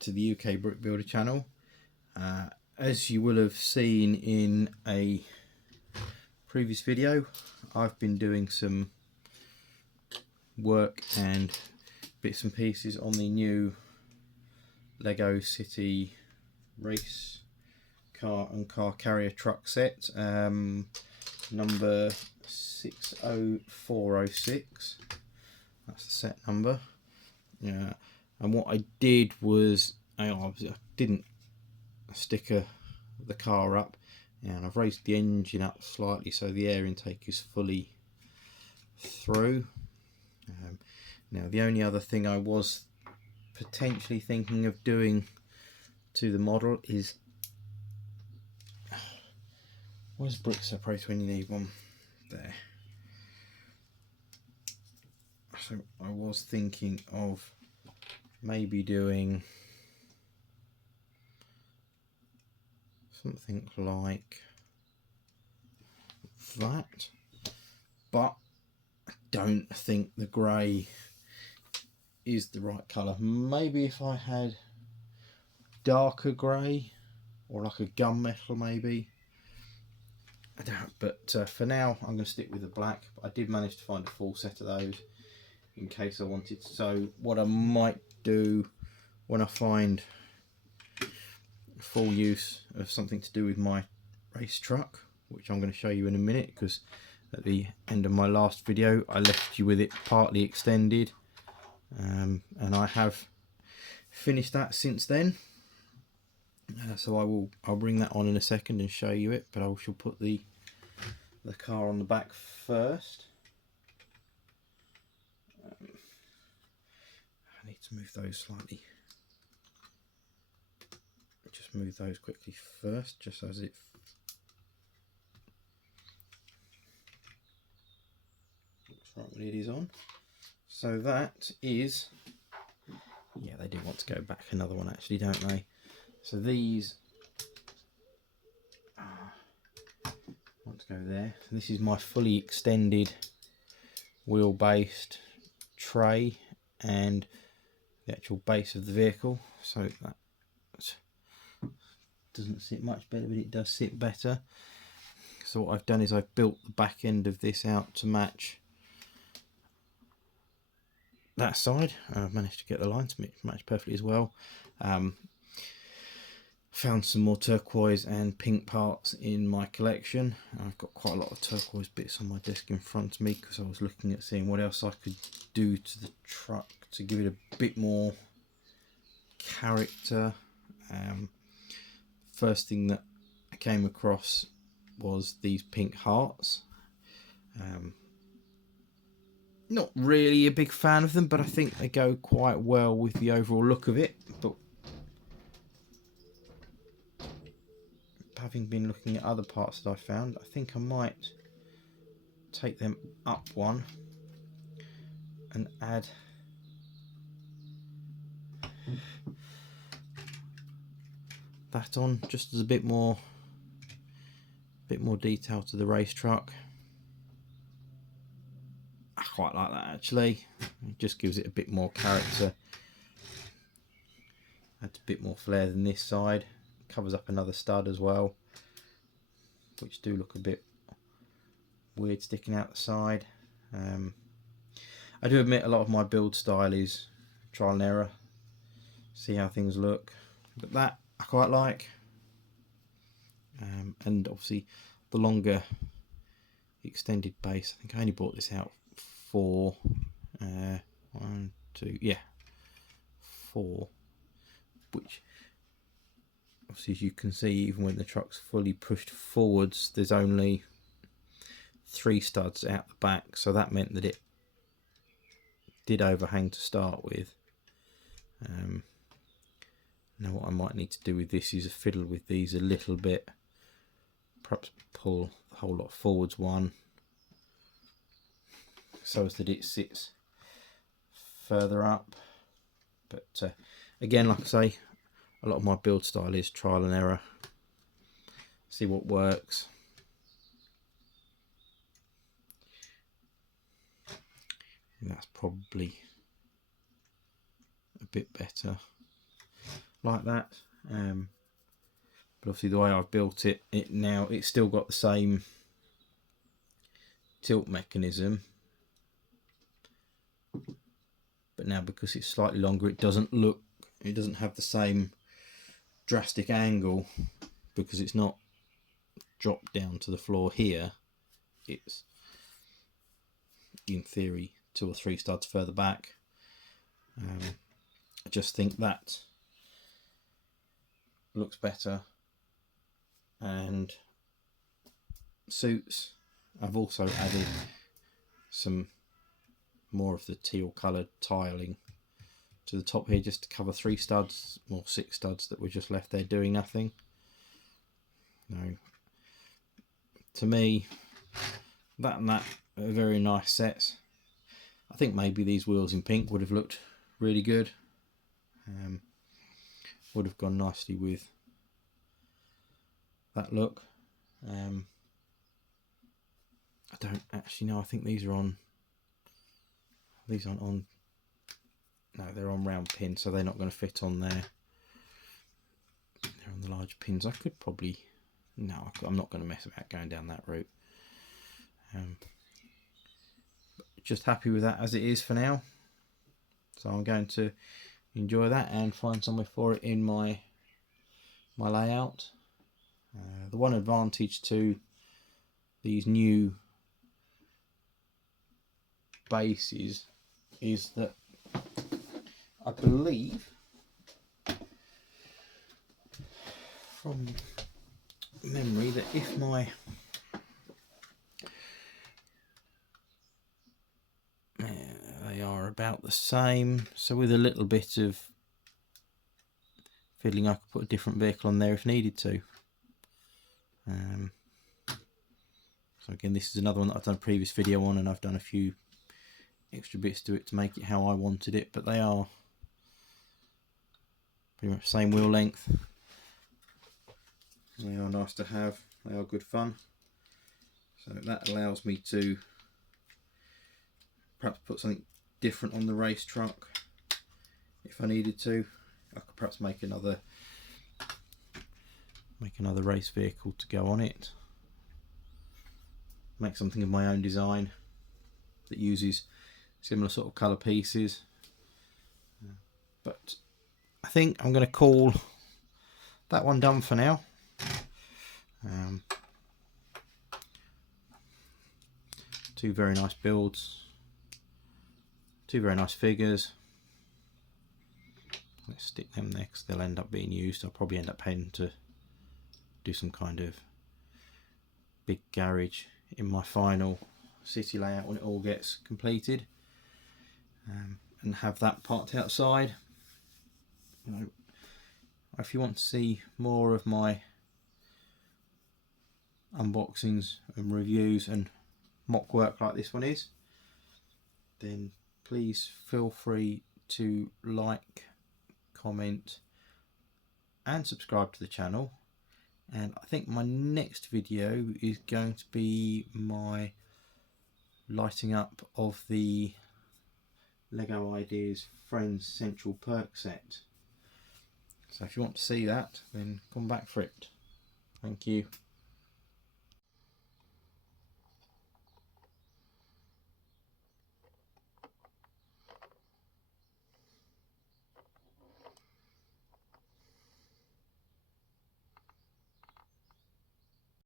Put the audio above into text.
to the UK Brick Builder channel. As you will have seen in a previous video, I've been doing some work and bits and pieces on the new Lego City race car and car carrier truck set, number 60406. That's the set number. Yeah, and what I did was I didn't stick the car up, and I've raised the engine up slightly so the air intake is fully through. Now the only other thing I was potentially thinking of doing to the model is, where's brick separator when you need one? There. So I was thinking of maybe doing something like that, but I don't think the grey is the right colour. Maybe if I had darker grey or like a gunmetal maybe. I don't, but for now I'm going to stick with the black. But I did manage to find a full set of those in case I wanted. So what I might do when I find full use of something to do with my race truck, which I'm going to show you in a minute, because at the end of my last video I left you with it partly extended, and I have finished that since then. So I'll bring that on in a second and show you it, but I shall put the car on the back first. I need to move those slightly. Just move those quickly first, just as it looks right when it is on. So that is, yeah, they do want to go back another one actually, don't they? So these want to go there. So this is my fully extended wheel-based tray and the actual base of the vehicle. So that doesn't sit much better, but it does sit better. So what I've done is I've built the back end of this out to match that side. I've managed to get the lines to match perfectly as well. Found some more turquoise and pink parts in my collection. I've got quite a lot of turquoise bits on my desk in front of me because I was looking at seeing what else I could do to the truck to give it a bit more character. First thing that I came across was these pink hearts. Not really a big fan of them, but I think they go quite well with the overall look of it. But having been looking at other parts that I found, I think I might take them up one and add that on, just as a bit more detail to the race truck. I quite like that actually. It just gives it a bit more character. Adds a bit more flair than this side. Covers up another stud as well, which do look a bit weird sticking out the side. I do admit a lot of my build style is trial and error, see how things look, but that I quite like. And obviously the longer extended base, I think I only bought this out for 4, which obviously, as you can see, even when the truck's fully pushed forwards, there's only 3 studs out the back, so that meant that it did overhang to start with. Now what I might need to do with this is fiddle with these a little bit, perhaps pull the whole lot forwards one so as that it sits further up. But again, like I say, a lot of my build style is trial and error, see what works. And that's probably a bit better. like that. But obviously the way I've built it, it's still got the same tilt mechanism, but now because it's slightly longer, it doesn't have the same drastic angle, because it's not dropped down to the floor here. It's in theory 2 or 3 studs further back. I just think that looks better and suits. I've also added some more of the teal coloured tiling to the top here, just to cover 3 studs or 6 studs that were just left there doing nothing. Now, to me, that and that are very nice sets. I think maybe these wheels in pink would have looked really good. Would have gone nicely with that look. I don't actually know. I think these are on. These aren't on. No, they're on round pins, so they're not going to fit on there. They're on the large pins. I could probably. No, I'm not going to mess about going down that route. Just happy with that as it is for now. So I'm going to enjoy that and find somewhere for it in my layout. The one advantage to these new bases is that I believe from memory that if they are about the same, so with a little bit of fiddling I could put a different vehicle on there if needed to. So again, this is another one that I've done a previous video on, and I've done a few extra bits to it to make it how I wanted it, but they are pretty much the same wheel length. They are nice to have, they are good fun. So that allows me to perhaps put something different on the race truck if I needed to. I could perhaps make another race vehicle to go on it. Make something of my own design that uses similar sort of colour pieces. But I think I'm going to call that one done for now. 2 very nice builds, 2 very nice figures. Let's stick them there because they'll end up being used. I'll probably end up having to do some kind of big garage in my final city layout when it all gets completed, and have that parked outside. If you want to see more of my unboxings and reviews and mock work like this one is, then please feel free to like, comment and subscribe to the channel. And I think my next video is going to be my lighting up of the Lego Ideas Friends Central Perk set. So if you want to see that, then come back for it. Thank you.